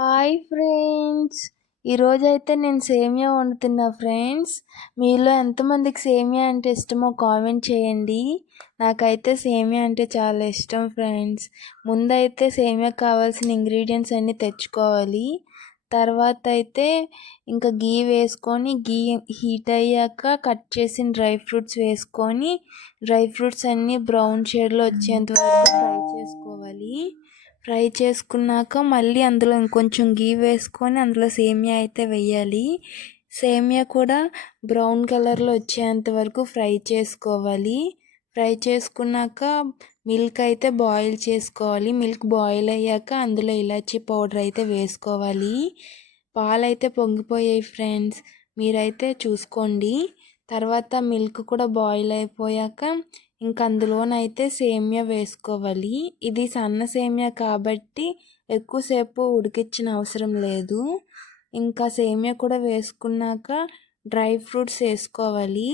Hi friends. ఈరోజైతే నేను సేమియా వండుతున్నా ఫ్రెండ్స్. మీలో ఎంతమందికి సేమియా అంటే ఇష్టమో కామెంట్ చేయండి. నాకైతే సేమియా అంటే చాలా ఇష్టం ఫ్రెండ్స్. ముందైతే సేమియా కావాల్సిన ఇంగ్రీడియంట్స్ అన్నీ తెచ్చుకోవాలి. తర్వాత అయితే ఇంకా గీ వేసుకొని గీ హీట్ అయ్యాక కట్ చేసిన డ్రై ఫ్రూట్స్ వేసుకొని డ్రై ఫ్రూట్స్ అన్నీ బ్రౌన్ షేడ్లో వచ్చేంత వరకు ఫ్రై చేసుకోవాలి. ఫ్రై చేసుకున్నాక మళ్ళీ అందులో ఇంకొంచెం గీ వేసుకొని అందులో సేమియా అయితే వేయాలి. సేమియా కూడా బ్రౌన్ కలర్లో వచ్చేంత వరకు ఫ్రై చేసుకోవాలి. ఫ్రై చేసుకున్నాక మిల్క్ అయితే బాయిల్ చేసుకోవాలి. మిల్క్ బాయిల్ అయ్యాక అందులో ఇలాచీ పౌడర్ అయితే వేసుకోవాలి. పాలైతే పొంగిపోయాయి ఫ్రెండ్స్, మీరైతే చూసుకోండి. తర్వాత మిల్క్ కూడా బాయిల్ అయిపోయాక ఇంకా అందులోనైతే సేమియా వేసుకోవాలి. ఇది సన్న సేమియా కాబట్టి ఎక్కువసేపు ఉడికించిన అవసరం లేదు. ఇంకా సేమియా కూడా వేసుకున్నాక డ్రై ఫ్రూట్స్ వేసుకోవాలి.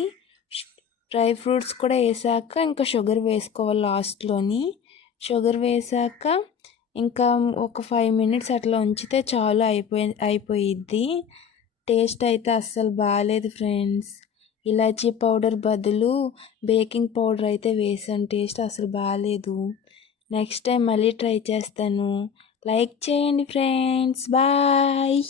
డ్రై ఫ్రూట్స్ కూడా వేసాక ఇంకా షుగర్ వేసుకోవాలి లాస్ట్లోని. షుగర్ వేసాక ఇంకా ఒక 5 మినిట్స్ అట్లా ఉంచితే చాలు, అయిపోయిద్ది. టేస్ట్ అయితే అస్సలు బాగాలేదు ఫ్రెండ్స్. ఇలాచీ పౌడర్ బదులు బేకింగ్ పౌడర్ అయితే వేసాను. టేస్ట్ అసలు బాగాలేదు. నెక్స్ట్ టైం మళ్ళీ ట్రై చేస్తాను. లైక్ చేయండి ఫ్రెండ్స్. బాయ్.